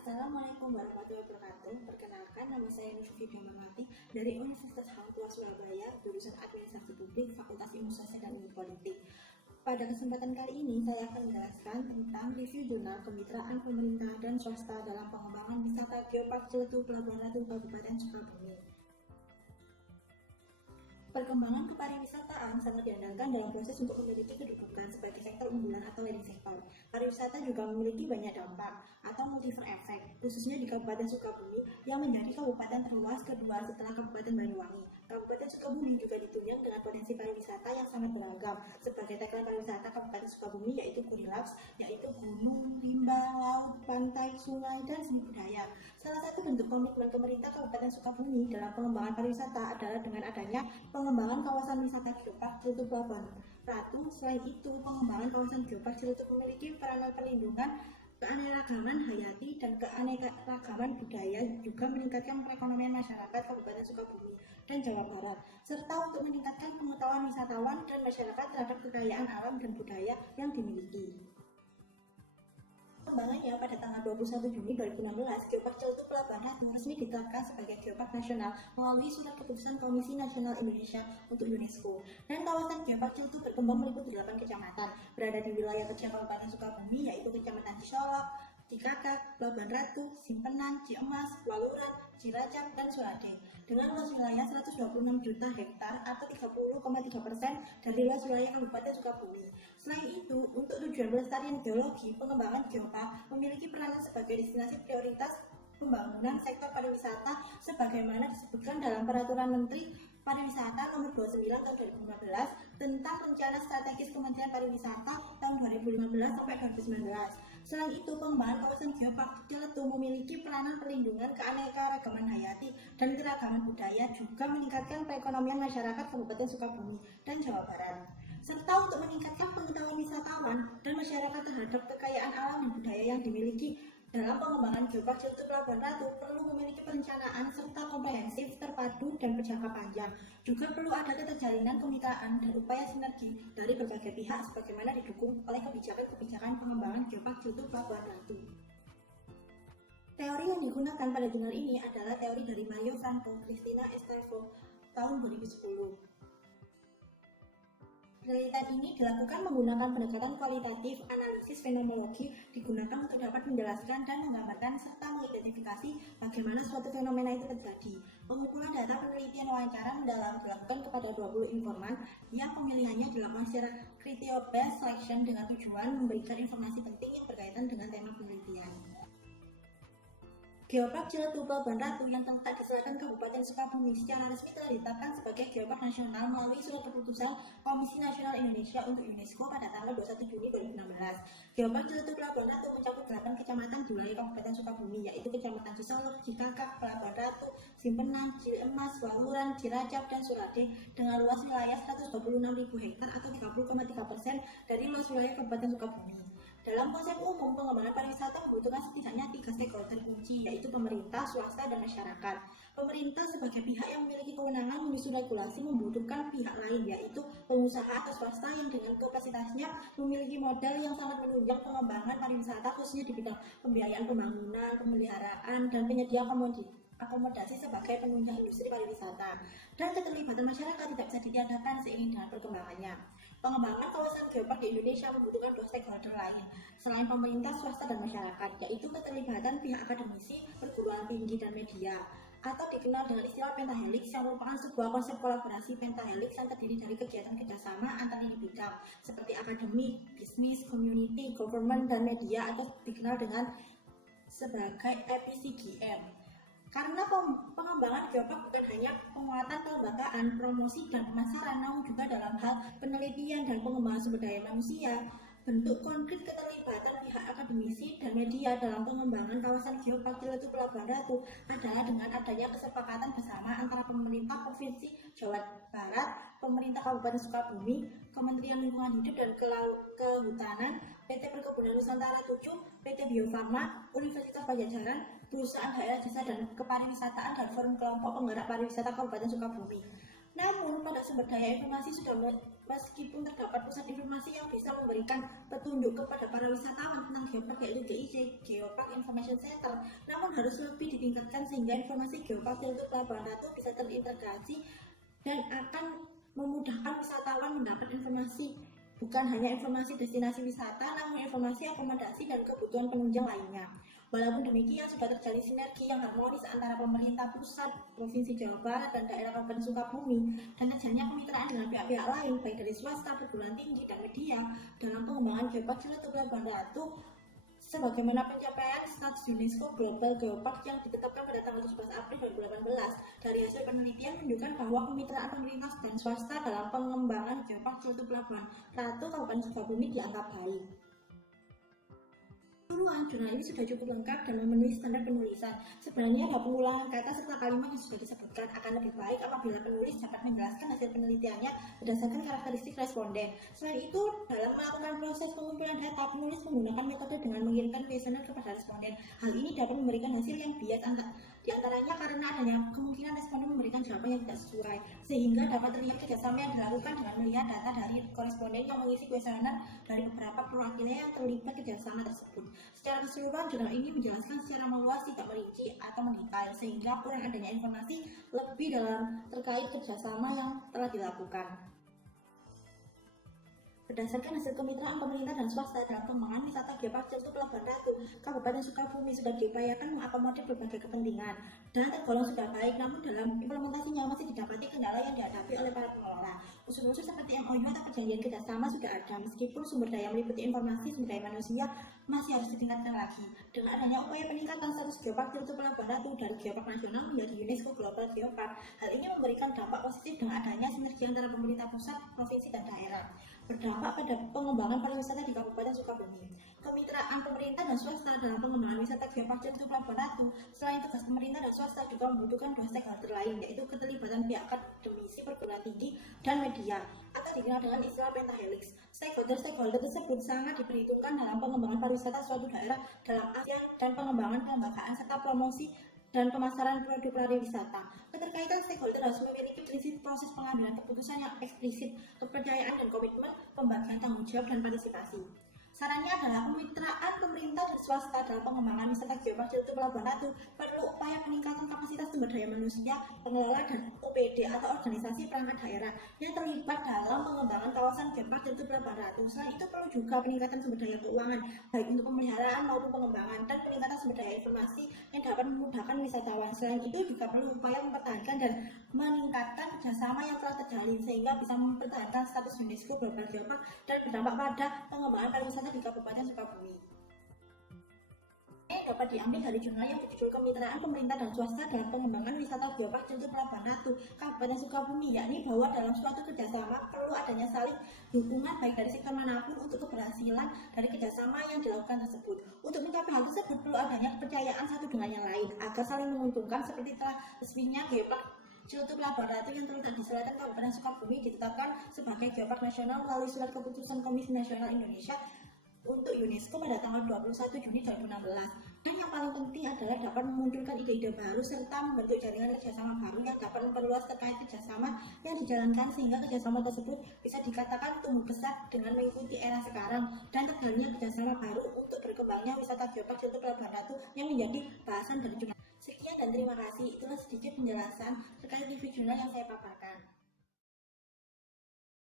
Assalamualaikum warahmatullahi wabarakatuh. Perkenalkan, nama saya Nur Syufi Damarwati dari Universitas Hang Tuah Surabaya, jurusan Administrasi Publik, Fakultas Ilmu Sosial dan Ilmu Politik. Pada kesempatan kali ini, saya akan menjelaskan tentang review jurnal kemitraan pemerintah dan swasta dalam pengembangan wisata Geopark Ciletuh Pelabuhan Ratu Kabupaten Sukabumi. Perkembangan kepariwisataan sangat diandalkan dalam proses untuk memiliki kedudukan sebagai sektor unggulan atau leading sektor. Pariwisata juga memiliki banyak dampak atau multiplier effect, khususnya di Kabupaten Sukabumi yang menjadi kabupaten terluas kedua setelah Kabupaten Banyuwangi. Kabupaten Sukabumi juga ditunjang dengan potensi pariwisata yang sangat beragam. Sebagai tagline pariwisata Kabupaten Sukabumi yaitu Kurilaps, yaitu gunung, limbah, laut, pantai, sungai, dan seni budaya. Salah satu bentuk komitmen pemerintah Kabupaten Sukabumi dalam pengembangan pariwisata adalah dengan adanya pengembangan kawasan wisata Geopark Ciletuh Pelabuhan Ratu. Selain itu, pengembangan kawasan Geopark Ciletuh memiliki peranan perlindungan keanekaragaman hayati dan keanekaragaman budaya, juga meningkatkan perekonomian masyarakat Kabupaten Sukabumi dan Jawa Barat, serta untuk meningkatkan pengetahuan wisatawan dan masyarakat terhadap kekayaan alam dan budaya yang dimiliki. Pengembangannya pada tanggal 21 Juni 2016, Geopark Ciletuh Pelabuhan Ratu resmi ditetapkan sebagai Geopark Nasional melalui Surat Keputusan Komisi Nasional Indonesia untuk UNESCO. Dan kawasan Geopark Ciletuh berkembang meliputi 8 kecamatan, berada di wilayah kecil Kabupaten Sukabumi, yaitu Kecamatan Cisolok, Cikakak, Pelabuhan Ratu, Simpenan, Ciemas, Waluran, Cilacap, dan Surade, dengan luas wilayah 126 juta hektar atau 30,3% dari luas wilayah Kabupaten Sukabumi. Selain itu, untuk tujuan pelestarian geologi, pengembangan Geopark memiliki peranan sebagai destinasi prioritas pembangunan sektor pariwisata sebagaimana disebutkan dalam Peraturan Menteri Pariwisata Nomor 29 Tahun 2015 tentang Rencana Strategis Kementerian Pariwisata tahun 2015 sampai 2019. Selain itu, pengembangan kawasan Geopark Ciletuh memiliki peranan perlindungan keanekaragaman hayati dan keragaman budaya, juga meningkatkan perekonomian masyarakat Kabupaten Sukabumi dan Jawa Barat, serta untuk meningkatkan pengetahuan wisatawan dan masyarakat terhadap kekayaan alam dan budaya yang dimiliki. Dalam pengembangan Geopark Ciletuh Pelabuhan Ratu perlu memiliki perencanaan serta komprehensif, terpadu, dan berjangka panjang. Juga perlu ada keterjalinan kemitraan dan upaya sinergi dari berbagai pihak sebagaimana didukung oleh kebijakan-kebijakan pengembangan Geopark Ciletuh Pelabuhan Ratu. Teori yang digunakan pada jurnal ini adalah teori dari Mario Franco Cristina Estefo tahun 2010. Penelitian ini dilakukan menggunakan pendekatan kualitatif, analisis fenomenologi digunakan untuk dapat menjelaskan dan menggambarkan serta mengidentifikasi bagaimana suatu fenomena itu terjadi. Pengumpulan data penelitian wawancara mendalam dilakukan kepada 20 informan yang pemilihannya dilakukan secara criteria-based selection dengan tujuan memberikan informasi penting yang berkaitan dengan tema penelitian. Geopark Ciletuh Pelabuhan Ratu yang terletak di selatan Kabupaten Sukabumi secara resmi telah ditetapkan sebagai Geopark Nasional melalui Surat Keputusan Komisi Nasional Indonesia untuk UNESCO pada tanggal 21 Juni 2016. Geopark Ciletuh Pelabuhan Ratu mencakup 8 kecamatan di wilayah Kabupaten Sukabumi, yaitu Kecamatan Cisolok, Cikakak, Pelabuhan Ratu, Simpenan, Ciemas, Waluran, Cilacap, dan Surade, dengan luas wilayah 126.000 hektar atau 30,3% dari luas wilayah Kabupaten Sukabumi. Dalam konsep umum, pengembangan pariwisata membutuhkan setidaknya 3 stakeholder kunci, yaitu pemerintah, swasta, dan masyarakat. Pemerintah sebagai pihak yang memiliki kewenangan menyusun regulasi membutuhkan pihak lain, yaitu pengusaha atau swasta yang dengan kapasitasnya memiliki modal yang sangat menunjang pengembangan pariwisata, khususnya di bidang pembiayaan pembangunan, pemeliharaan, dan penyedia akomodasi sebagai penunjang industri pariwisata. Dan keterlibatan masyarakat tidak bisa ditiadakan seiring dengan perkembangannya. Pengembangan kawasan Geopark di Indonesia membutuhkan 2 stakeholder lain selain pemerintah, swasta, dan masyarakat, yaitu keterlibatan pihak akademisi, perguruan tinggi, dan media, atau dikenal dengan istilah pentahelix, yang merupakan sebuah konsep kolaborasi pentahelix yang terdiri dari kegiatan kerjasama antar lini bidang seperti akademik, bisnis, community, government, dan media, atau dikenal dengan sebagai EPCGM. Karena pengembangan Geopark bukan hanya penguatan kelembagaan, promosi, dan pemasaran, namun juga dalam hal penelitian dan pengembangan sumber daya manusia. Bentuk konkret keterlibatan pihak akademisi dan media dalam pengembangan kawasan Geopark Ciletuh Pelabuhan Ratu adalah dengan adanya kesepakatan bersama antara pemerintah Provinsi Jawa Barat, pemerintah Kabupaten Sukabumi, Kementerian Lingkungan Hidup dan Kehutanan, PT Perkebunan Nusantara 7, PT Bio Farma, Universitas Padjadjaran, Perusahaan Daerah Jasa dan Kepariwisataan, dan Forum Kelompok Penggerak Pariwisata Kabupaten Sukabumi. Namun, pada sumber daya informasi meskipun terdapat pusat informasi yang bisa memberikan petunjuk kepada para wisatawan tentang geopark yaitu GIC, Geopark Information Center, namun harus lebih ditingkatkan sehingga informasi geopark Ciletuh Pelabuhan Ratu bisa terintegrasi dan akan memudahkan wisatawan mendapat informasi bukan hanya informasi destinasi wisata, namun informasi akomodasi dan kebutuhan penunjang lainnya. Walaupun demikian, sudah terjadi sinergi yang harmonis antara pemerintah pusat, Provinsi Jawa Barat, dan daerah Kabupaten Sukabumi, dan terjalin kemitraan dengan pihak-pihak lain, baik dari swasta, perguruan tinggi, dan media, dalam pengembangan geopark Ciletuh Pelabuhan Ratu, sebagaimana pencapaian status UNESCO Global Geopark yang ditetapkan pada tanggal 17 April 2018. Dari hasil penelitian menunjukkan bahwa kemitraan pemerintah dan swasta dalam pengembangan geopark Ciletuh Pelabuhan Ratu Kabupaten Sukabumi dianggap baik. Jurnal ini sudah cukup lengkap dan memenuhi standar penulisan. Sebenarnya ada pengulangan kata serta kalimat yang sudah disebutkan. Akan lebih baik apabila penulis dapat menjelaskan hasil penelitiannya berdasarkan karakteristik responden. Selain itu, dalam melakukan proses pengumpulan data, penulis menggunakan metode dengan mengirimkan kuesioner kepada responden. Hal ini dapat memberikan hasil yang bias diantaranya karena adanya kemungkinan responden memberikan jawaban yang tidak sesuai, sehingga dapat terlihat kerjasama yang dilakukan dengan melihat data dari koresponden yang mengisi kuesioner dari beberapa perwakilan yang terlibat kerjasama tersebut. Secara keseluruhan, jurnal ini menjelaskan secara meluas, tidak merinci atau mendetail, sehingga kurang adanya informasi lebih dalam terkait kerjasama yang telah dilakukan. Berdasarkan hasil kemitraan pemerintah dan swasta dalam pengembangan wisata geopark Ciletuh Pelabuhan Ratu, Kabupaten Sukabumi sudah diupayakan mengakomodir berbagai kepentingan dan tergolong sudah baik, namun dalam implementasinya masih didapati kendala yang dihadapi oleh para pengelola. Unsur-unsur seperti MOU atau perjanjian kerjasama sudah ada, meskipun sumber daya meliputi informasi, sumber daya manusia masih harus ditingkatkan lagi. Dengan adanya upaya peningkatan status geopark Ciletuh Pelabuhan Ratu dari geopark nasional menjadi UNESCO Global Geopark, hal ini memberikan dampak positif dengan adanya sinergi antara pemerintah pusat, provinsi, dan daerah. Berdampak pada pengembangan pariwisata di Kabupaten Sukabumi. Kemitraan pemerintah dan swasta dalam pengembangan wisata geopark Ciletuh Pelabuhan Ratu, selain tugas pemerintah dan swasta juga membutuhkan dua stakeholder lain, yaitu keterlibatan pihak akademisi, perguruan tinggi, dan media, atau dikenal dengan istilah pentahelix. Stakeholder tersebut sangat diperhitungkan dalam pengembangan pariwisata suatu daerah dalam ASEAN dan pengembangan kelembagaan serta promosi dan pemasaran produk pariwisata. Keterkaitan stakeholder harus memiliki prinsip proses pengambilan keputusan yang eksplisit, kepercayaan dan komitmen, pembagian tanggung jawab dan partisipasi. Sarannya adalah kemitraan pemerintah dan swasta dalam pengembangan wisata geopark Ciletuh Pelabuhan Ratu perlu upaya peningkatan kapasitas sumber daya manusia, pengelola dan OPD atau organisasi perangkat daerah yang terlibat dalam pengembangan kawasan geopark Ciletuh Pelabuhan Ratu. Selain itu perlu juga peningkatan sumber daya keuangan, baik untuk pemeliharaan maupun pengembangan, dan peningkatan sumber daya informasi yang dapat memudahkan wisatawan. Selain itu juga perlu upaya mempertahankan dan meningkatkan kerjasama yang telah terjalin sehingga bisa mempertahankan status UNESCO Global Geopark dan berdampak pada pengembangan pariwisata di Kabupaten Sukabumi. Dapat diambil dari jurnal yang berjudul Kemitraan Pemerintah dan Swasta dalam Pengembangan Wisata Geopark Ciletuh Pelabuhan Ratu, Kabupaten Sukabumi, yakni bahwa dalam suatu kerjasama perlu adanya saling dukungan baik dari sektor manapun untuk keberhasilan dari kerjasama yang dilakukan tersebut. Untuk mencapai hal tersebut perlu adanya kepercayaan satu dengan yang lain agar saling menguntungkan, seperti telah resminya Geopark Ciletuh Pelabuhan Ratu yang terletak di selatan Kabupaten Sukabumi ditetapkan sebagai geopark nasional melalui surat keputusan Komisi Nasional Indonesia untuk UNESCO pada tanggal 21 Juni 2016. Dan yang paling penting adalah dapat memunculkan ide-ide baru serta membentuk jaringan kerjasama baru yang dapat memperluas terkait kerjasama yang dijalankan sehingga kerjasama tersebut bisa dikatakan tumbuh besar dengan mengikuti era sekarang dan terjalinnya kerjasama baru untuk berkembangnya wisata geopark Ciletuh Pelabuhan Ratu yang menjadi bahasan dari jurnal. Sekian dan terima kasih. Itulah sedikit penjelasan terkait review jurnal yang saya paparkan.